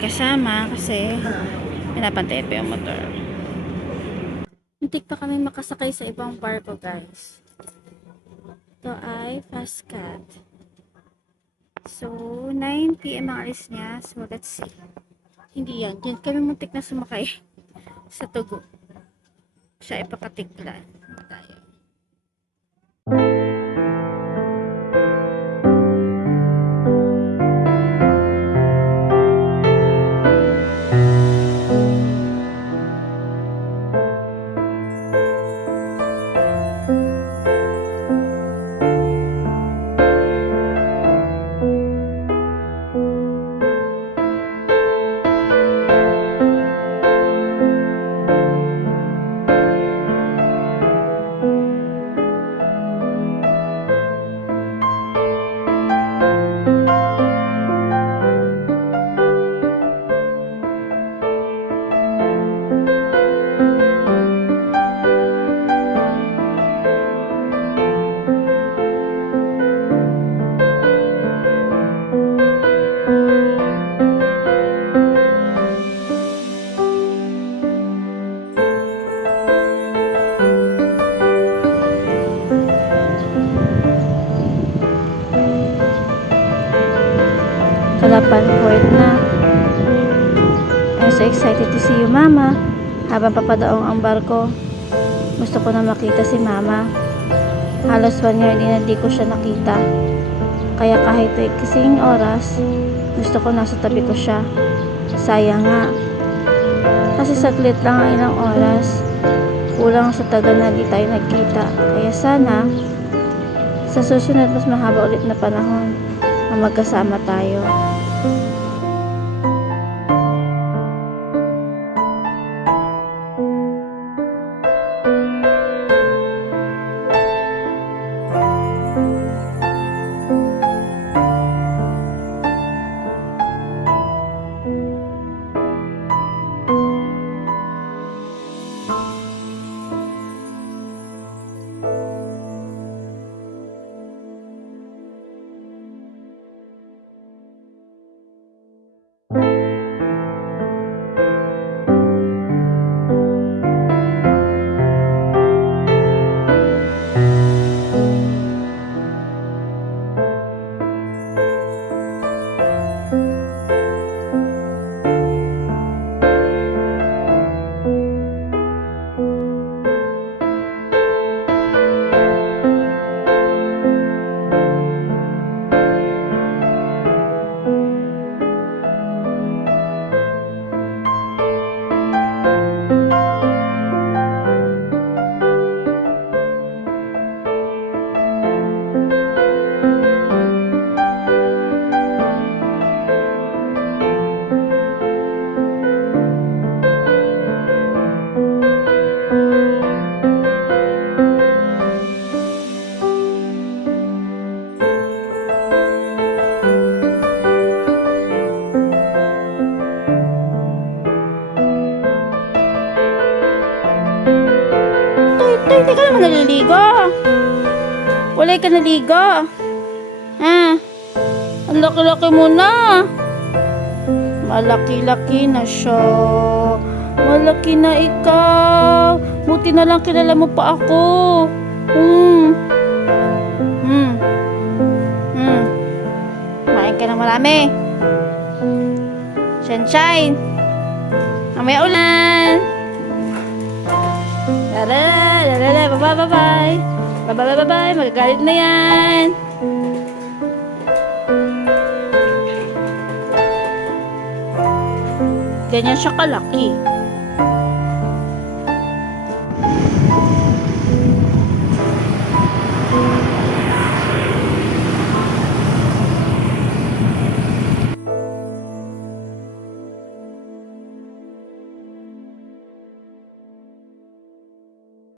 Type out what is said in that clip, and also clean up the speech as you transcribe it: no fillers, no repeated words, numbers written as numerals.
kasama kasi pinapantay pa yung motor. Muntik pa kami makasakay sa ibang barko, guys. Ito ay Fast Cat. So, 9 PM ang alis niya. So, let's see. Hindi yan. Diyan kami muntik na sumakay sa Tugo. Siya ay Pakatiklan. Tayo. Kalapan Port na. I'm so excited to see you, Mama. Habang papadaong ang barko, gusto ko na makita si Mama. Halos 1 year din na di ko siya nakita. Kaya kahit kasing oras, gusto ko nasa tabi ko siya. Sayang nga. Kasi saglit lang ang ilang oras. Kulang sa tagal na di tayo nagkita. Kaya sana, sa susunod mas mahaba ulit na panahon na magkasama tayo. Hindi ka naman naliligo. Wala ka naligo. Ha? Ang laki-laki mo na. Malaki-laki na siya. Malaki na ikaw. Buti na lang kilala mo pa ako. Kumain ka ng marami. Sunshine. Mamaya ulan. Bye-bye. Bye-bye. Magagalit na yan. Ganyan siya kalaki.